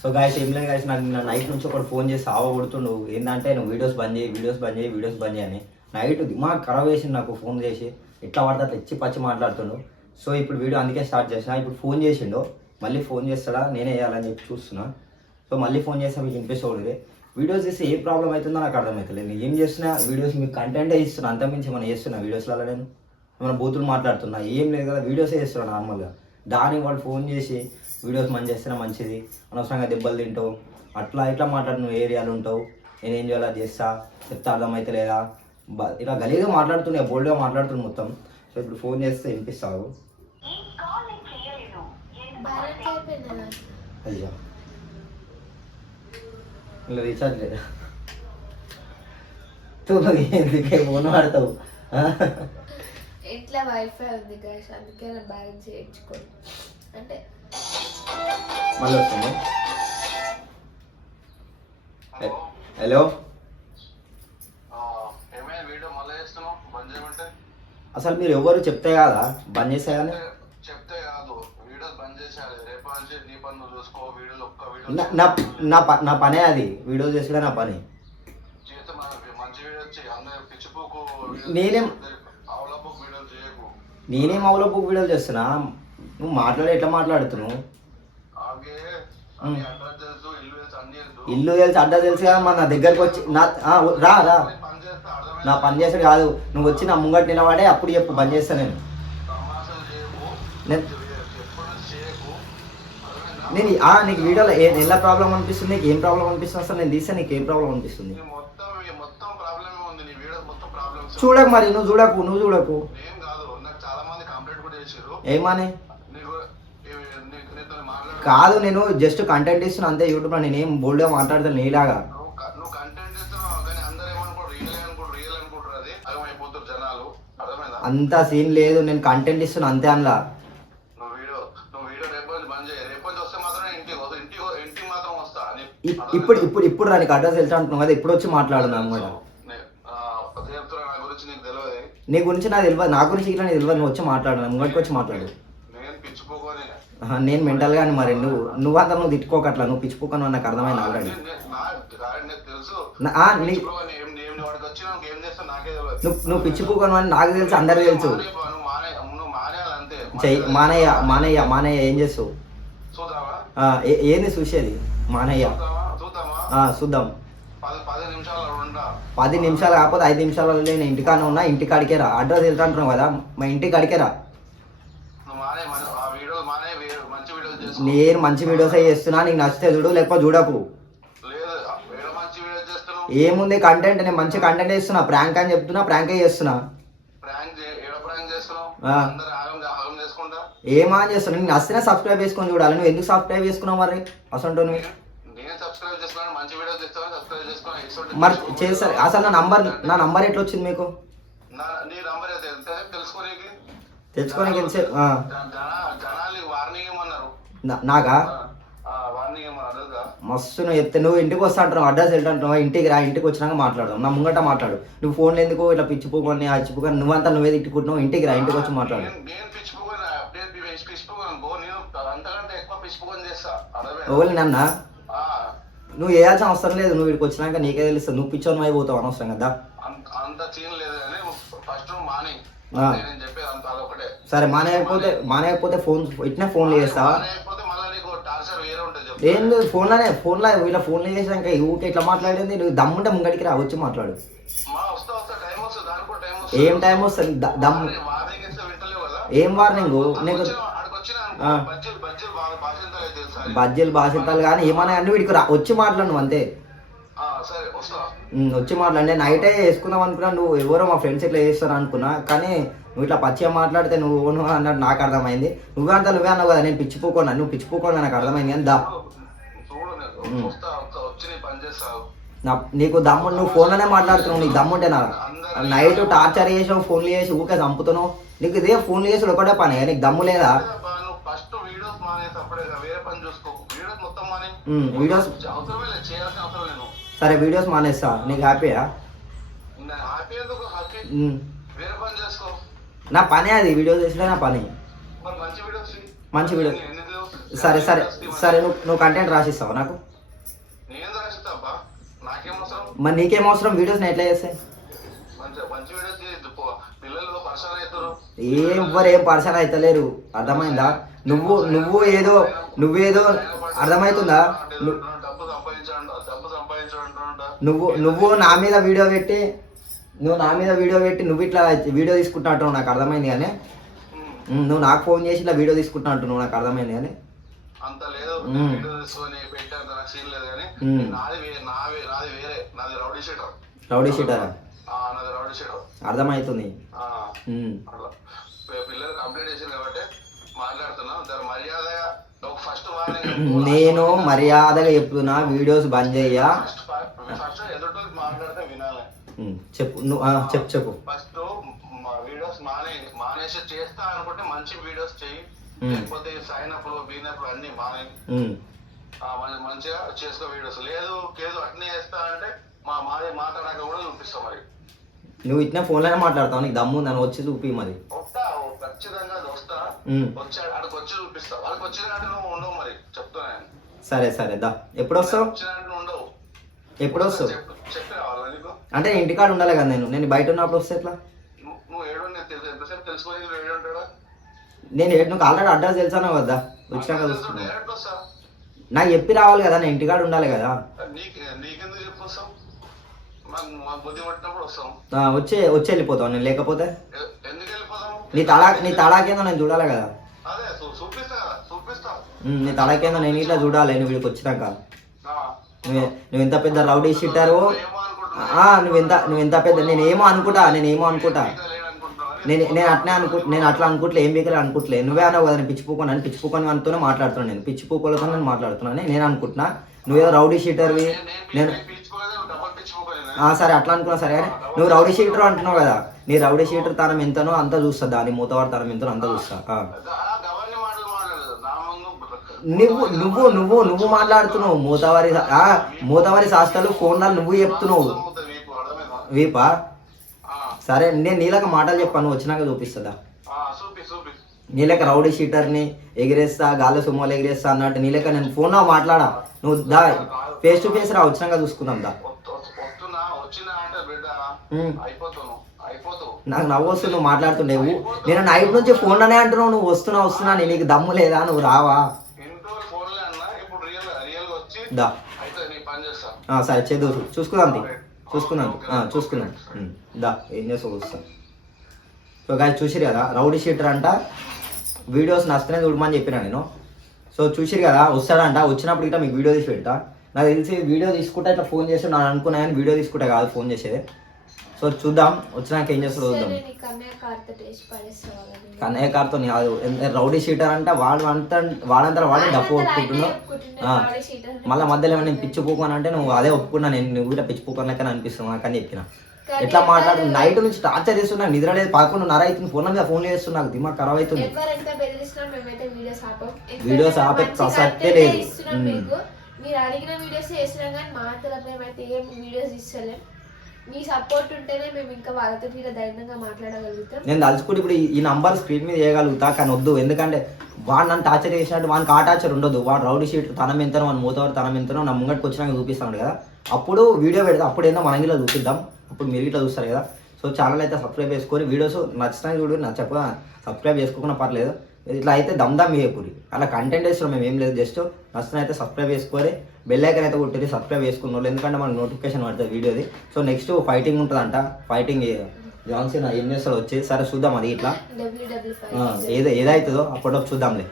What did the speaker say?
So guys ఏం లేదు guys, నాకు నిన్న నైట్ నుంచి ఒకటి ఫోన్ చేసి ఆవ కొడుతుండు. ఏంటంటే నువ్వు వీడియోస్ బంద్ చేయి అని నైట్ దిమాగ్ ఖరాబ్ చేసిండు నాకు ఫోన్ చేసి. ఎట్లా పడితే అట్లా ఇచ్చి పచ్చి మాట్లాడుతుండు. సో ఇప్పుడు వీడియో అందుకే స్టార్ట్ చేసిన. ఇప్పుడు ఫోన్ చేసిండు, మళ్ళీ ఫోన్ చేస్తాడా నేనే వేయాలని చెప్పి చూస్తున్నా. సో మళ్ళీ ఫోన్ చేస్తా మీకు వినిపిస్తుంది. వీడియోస్ చేస్తే ఏ ప్రాబ్లం అవుతుందో నాకు అర్థమవుతలేదు. నేను ఏం చేస్తున్నా వీడియోస్ మీకు కంటెంటే ఇస్తున్నా, అంతమించి ఏమైనా చేస్తున్నా వీడియోస్లలో నేను ఏమైనా బూతులు మాట్లాడుతున్నా ఏం లేదు కదా, వీడియోసే చేస్తున్నా నార్మల్గా. దానికి వాడు ఫోన్ చేసి వీడియోస్ మంచి చేస్తున్నా మంచిది, అనవసరంగా దెబ్బలు తింటావు, అట్లా ఇట్లా మాట్లాడు, నువ్వు ఏరియాలు ఉంటావు, నేనేం చేయాలో చేస్తా, చెప్తా అర్థమైతే లేదా ఇలా గలీగా మాట్లాడుతున్నా, బోల్డ్గా మాట్లాడుతున్నా మొత్తం. సో ఇప్పుడు ఫోన్ చేస్తే వినిపిస్తావు. అయ్యా ఇలా రీఛార్జ్ లేదా ఎందుకే ఫోన్ వాడతావు? ఇట్లా వైఫై ఉంది గాయస్, అందుకే నా బ్యాలెన్స్ చేయించుకోండి అంటే మళ్ళీ వస్తుంది. హలో అసలు మీరు ఎవరు చెప్తే కదా బంద్ చేసేయాలి? చెప్తే కాదు, వీడియోస్ బంద్ చేసేయాలి. రేపు నుంచి నీ పని నువ్వు చూసుకో. వీడియోలు ఒక్క వీడియో నా పనే అది, వీడియో చేసుడే నా పని. మంచి వీడియోస్ అందరూ పిచ్చిపోకు, నేనేం వీడియోలు చేయకు. నేనేం అవులబుక్ వీడియోలు చేస్తున్నా? నువ్వు మాట్లాడే ఎట్లా మాట్లాడుతున్నావు? ఇల్లు తెలుసు అడ్డా తెలుసు కదా, మన నా దగ్గరకు వచ్చి రా రా నా పని చేసాడు కాదు, నువ్వు వచ్చి నా ముంగట నిలబడే అప్పుడు చెప్పు బంద్ చేస్తా. నేను నీకు వీడియోలో ఎలా ప్రాబ్లం అనిపిస్తుంది, నీకు ఏం ప్రాబ్లం అనిపిస్తుంది, అసలు నేను తీస్తే నీకు ఏం ప్రాబ్లం అనిపిస్తుంది? చూడకు మరి, నువ్వు చూడకు ఏమని కాదు, నేను జస్ట్ కంటెంట్ ఇస్తున్నా అంతే యూట్యూబ్లో. నేనేం బోల్డ్గా మాట్లాడతాను నీలాగా. అంత సీన్ లేదు, నేను కంటెంట్ ఇస్తున్నా అంతే. అందులో ఇప్పుడు దానికి అడ్రస్ వెళ్తా అంటున్నావు కదా, ఇప్పుడు వచ్చి మాట్లాడున్నాను కూడా. నీ గురించి నాకు తెలియదు, నా గురించి ఇట్లా నీకు తెలియదు. నువ్వు వచ్చి మాట్లాడు, ముంగటికి వచ్చి మాట్లాడు. నేను మెంటల్ గాని మరి నువ్వంతా నువ్వు తిట్టుకోక అట్లా, నువ్వు పిచ్చిపోకను నాకు అర్థమైంది ఆల్రెడీ. నువ్వు పిచ్చిపోకను అని నాకు తెలుసు, అందరికి తెలుసు. మానయ్య ఏం చేస్తావు? ఏంది చూసేది? మానయ్య చూద్దాం. 10 నిమిషాలు కాకపోతే 5 నిమిషాలలో నేను ఇంటికానే ఉన్నా, ఇంటికాడికే రా. అడ్రస్ వెళ్తా అంటున్నావు కదా, మా ఇంటికాడికే రా. నేను మంచి వీడియోసే చేస్తున్నా, నీకు నచ్చితే చూడు, లేకపోతే చూడకు. ఏముంది కంటెంట్, నేను మంచి కంటెంట్ చేస్తున్నా. ప్రాంక్ అని చెప్తున్నా, ప్రాంకే చేస్తున్నా. ఏమా అని చేస్తున్నా? నేను నచ్చితే సబ్స్క్రైబ్ చేసుకొని చూడాలి. నువ్వు ఎందుకు సబ్స్క్రైబ్ చేసుకున్నావు మరి అసలు? మరి చేస్తారు అసలు. నా నంబర్ ఎట్లా వచ్చింది మీకు? తెలుసుకోనికి నాకా మస్తు నువ్వు చెప్తే. నువ్వు ఇంటికి వస్తా అంటున్నావు, అడ్రస్ వెళ్తాంటున్నావు, ఇంటికి రా, ఇంటికి వచ్చినాక మాట్లాడదాం. నా ముంగట మాట్లాడు. నువ్వు ఫోన్లు ఎందుకు ఇట్లా పిచ్చిపోకొని అచ్చిపోకొని నువ్వంతా నువ్వే తిట్టుకుంటున్నావు. ఇంటికి రా, ఇంటికి వచ్చి మాట్లాడు. ఓన్లీ నన్నా నువ్వు వేయాల్సిన అవసరం లేదు. నువ్వు ఇక్కడికి వచ్చినాక నీకే తెలుస్తుంది. నువ్వు పిచ్చోని అయిపోతావు అనవసరం కదా. సరే మానేయకపోతే ఫోన్ ఇట్నే ఫోన్లు చేస్తావా? ఏం లేదు, ఫోన్లో ఇలా ఫోన్లు చేసాక ఊకే ఇట్లా మాట్లాడింది. నువ్వు దమ్ముంటే ముంగడికి రా, వచ్చి మాట్లాడు. ఏం టైం వస్తుంది? దమ్ము ఏం వార్నింగ్ నీకు? బజ్జీలు బాసింతాలు కానీ ఏమన్నా అన్ని వీడికి వచ్చి మాట్లాడు నువ్వు అంతే. వచ్చి మాట్లాడే నైటే వేసుకుందాం అనుకున్నా. నువ్వు ఎవరో మా ఫ్రెండ్స్ ఇట్లా చేస్తారు అనుకున్నా, కానీ నువ్వు ఇట్లా పచ్చిగా మాట్లాడితే నువ్వు అన్నట్టు నాకు అర్థమైంది. నువ్వే అన్నావు కదా నేను పిచ్చిపోకోనా, నువ్వు పిచ్చిపోకోనా నాకు అర్థమైంది. అని దా నీకు దమ్ము, నువ్వు ఫోన్లోనే మాట్లాడుతున్నావు. నీకు దమ్ముంటే నా నైట్ టార్చర్ చేసావు, ఫోన్లు చేసి ఊకే చంపుతున్నావు. నీకు ఇదే ఫోన్లు చేసి ఒకటే పని, నీకు దమ్ము లేదా? వీడియోస్ సరే వీడియోస్ మానేస్తా, నీకు హ్యాపీయా? నా పనే అది, వీడియోస్ చేసినా నా పని. మంచి వీడియో సరే సరే సరే నువ్వు కంటెంట్ రాసిస్తావా నాకు? నేను రాసిస్తా అబ్బా, నాకేం అవసరం? మరి నీకేం అవసరం? వీడియోస్ నేను ఎట్లా చేస్తాయి? మంచి వీడియోస్ పిల్లలు పర్సనల్ అవుతారు. ఏం పర్సన్ అవుతలేరు, అర్థమైందా? నువ్వేదో అర్థమవుతుందా? డబ్బు సంపాదించాడు. నువ్వు నా మీద వీడియో పెట్టి నువ్వు ఇట్లా వీడియో తీసుకుంటున్నట్టు నాకు అర్థమైంది. కానీ నువ్వు నాకు ఫోన్ చేసి ఇట్లా వీడియో తీసుకుంటున్నట్టు నువ్వు నాకు అర్థమైంది. కానీ అంత లేదు, వీడియో తీసుకొని పెట్టాను నాకు సీన్ లేదు. కానీ నాది వేరే, నాది రౌడీ షీటర్. రౌడీ షీటరా? నాది రౌడీ షీటర్. అర్థమవుతుంది. అట్లా పిల్లలు కంప్లైంట్ చేసింది కాబట్టి మాట్లాడుతున్నా. దాని మర్యాదగా ఫస్ట్ నేను మర్యాదగా చెప్తున్నా, వీడియోస్ బంద్ చెయ్యా. ఫస్ట్ ఎదుటి మాట్లాడితే వినాలి. చెప్పు నువ్వు చెప్పు. ఫస్ట్ వీడియోస్ మానేసి చేస్తా అనుకుంటే మంచి వీడియోస్ చెయ్యి, లేకపోతే సైన్ అప్ బీనప్లు అన్ని మానే మంచిగా చేసుకో వీడియోస్. లేదు అట్నే చేస్తా అంటే మాది మాట్లాడాక కూడా చూపిస్తాం. మరి నువ్వు ఇట్లా ఫోన్లోనే మాట్లాడతావు, నీకు దమ్ము నన్ను వచ్చి చూపి. మరి వస్తా, ఖచ్చితంగా వస్తా. వచ్చాడు అక్కడికి వచ్చి చూపిస్తా. వాళ్ళకి వచ్చినట్టు నువ్వు ఉండవు. మరి చెప్తున్నా. సరే దా. ఎప్పుడు వస్తావు? వచ్చినట్టు ఉండవు. ఎప్పుడు వస్తావు? చెప్పి రావాలా నీకు? అంటే ఇంటికాడ ఉండాలి కదా. నేను బయట ఉన్నప్పుడు వస్తే ఎట్లా? నువ్వు ఏడు ఎంతసేపు తెలుసుకొని ఏడు ఉంటాడా? నేను నీకు ఆల్రెడీ అడ్రస్ తెలుసాను కదా, వచ్చినాక చూస్తున్నా. డైరెక్ట్ వస్తా. నాకు చెప్పి రావాలి కదా, నేను ఇంటికాడ ఉండాలి కదా. నీకెందుకు చెప్పు వస్తాం? మాకు బుద్ధి పట్టినప్పుడు వస్తాం. వచ్చి వెళ్ళిపోతావు. నేను లేకపోతే ఎందుకు వెళ్ళిపోతాం? నీ తడాకేందో నేను చూడాలి కదా. అదే చూపిస్తా. నీ తడాకేందో నేను ఇట్లా చూడాలి. నువ్వు వీడికి వచ్చినాక నువ్వు ఎంత పెద్ద రౌడీ షీటరు, నువ్వు ఎంత పెద్ద. నేనేమో అనుకుంటా నేను అట్లా అనుకుంటలే, ఏం బీకలే అనుకుంటలే. నువ్వే అన్నావు కదా, నేను పిచ్చిపోకొని అంతోనే మాట్లాడుతున్నాను. నేను పిచ్చిపోకోలతో నేను మాట్లాడుతున్నాను. నేను అనుకుంటున్నా నువ్వేదో రౌడీ షీటర్వి. నేను సరే అట్లా అనుకున్నా. సరే కానీ నువ్వు రౌడీ షీటర్ అంటున్నావు కదా, నీ రౌడీ షీటర్ తనం ఎంతనో అంతా చూస్తా, దాని మూతవారి తనం ఎంతనో అంతా చూస్తా. నువ్వు మాట్లాడుతున్నావు మూతవారి శాస్త్రాలు ఫోన్లో నువ్వు చెప్తున్నావు. వీపా? సరే నేను నీళ్ళకి మాటలు చెప్పాను, వచ్చినాక చూపిస్తుందా. నీళ్ళకి రౌడీ షీటర్ని ఎగిరేస్తా, గాలి సుమోలు ఎగిరేస్తా అన్నట్టు నీళ్ళక నేను ఫోన్లో మాట్లాడా. నువ్వు దా, ఫేస్ టు ఫేస్ రా, వచ్చినాక చూసుకుందాం దా. నాకు నవ్వు వస్తుంది నువ్వు మాట్లాడుతుండేవు. నేను నైట్ నుంచి ఫోన్లోనే అంటున్నావు, నువ్వు వస్తున్నా నీకు దమ్ము లేదా, నువ్వు రావా? దా సరే చూసుకుందాం దా. ఏం చేస్తావు చూస్తాం. సో గాయస్ చూసిరు కదా, రౌడీ షీటర్ అంట. వీడియోస్ నచ్చితే చూడమని చెప్పినా నేను. సో చూసిరు కదా, వస్తాడంట. వచ్చినప్పుడు ఇట్లా మీకు వీడియో తీసి పెడతా. నాకు తెలిసి వీడియో తీసుకుంటా ఇట్లా ఫోన్ చేసి నేను అనుకున్నా, కానీ వీడియో తీసుకుంటా కాదు ఫోన్ చేసేది. సో చూద్దాం, వచ్చినాక ఏం చేస్తాడు చూద్దాం. కన్నయ్య కార్తో కాదు, రౌడీ షీటర్ అంట. వాడంతా వాడే డప్పు కొట్టుకుంటున్నావు. మళ్ళీ మధ్యలో నేను పిచ్చిపోకోని అంటే నువ్వు అదే ఒప్పుకున్నా. నువ్వు కూడా పిచ్చిపోకోనకని అనిపిస్తున్నావు నాకు అని చెప్పిన. ఎట్లా మాట్లాడు, నైట్ నుంచి టార్చర్ చేస్తున్నా, నిద్ర లేదు. 11:30 అవుతుంది, ఫోన్ మీద ఫోన్ చేస్తున్నా, నాకు దిమాగ్ ఖరాబ్ అవుతుంది. వీడియోస్ ఆపే ప్రసక్తే లేదు. మీరు అడిగిన వీడియోస్ చేస్తున్నాం, కానీ మా తరఫున మేమైతే ఏం వీడియోస్ ఇస్తలేం. మీ సపోర్ట్ ఉంటేనే మేము ఇంకా వాళ్ళతో మీద ధైర్యంగా మాట్లాడగలుగుతాం. నేను తలుచుకుంటే ఇప్పుడు ఈ నంబర్ స్క్రీన్ మీద చేయగలుగుతా, కానీ వద్దు. ఎందుకంటే వాడు నన్ను టార్చర్ చేసినట్టు వానికి ఆ టార్చర్ ఉండదు. వాడు రౌడీ షీట్ తనం ఎంతనో, వాడు మూతవారు తనం ఎంతనో నా ముంగటికి వచ్చినాక చూపిస్తాడు కదా, అప్పుడు వీడియో పెడతా. అప్పుడు ఏందో మన ఇంట్లో చూపిద్దాం, అప్పుడు మీరు ఇట్లా చూస్తారు కదా. సో ఛానల్ అయితే సబ్స్క్రైబ్ చేసుకొని వీడియోస్ నచ్చినాయి చూడు, నచ్చక సబ్స్క్రైబ్ చేసుకోకుండా పర్లేదు. ఇట్లా అయితే దమ్దమ్ వేయకూరి అలా కంటెంట్ వేస్తున్నాం మేము, ఏం లేదు. జస్ట్ నచ్చిన అయితే సబ్స్క్రైబ్ చేసుకొని బెల్ ఐకాన్ అయితే కొట్టేది సబ్స్క్రైబ్ చేసుకున్న వాళ్ళు, ఎందుకంటే మనకు నోటిఫికేషన్ పడుతుంది వీడియోది. సో నెక్స్ట్ ఫైటింగ్ ఉంటుందంట. ఫైటింగ్ జాన్సన్ ఏం చేస్తాడో వచ్చి, సరే చూద్దాం. అది ఇట్లా ఏదైతుందో అప్పటికి చూద్దాంలే.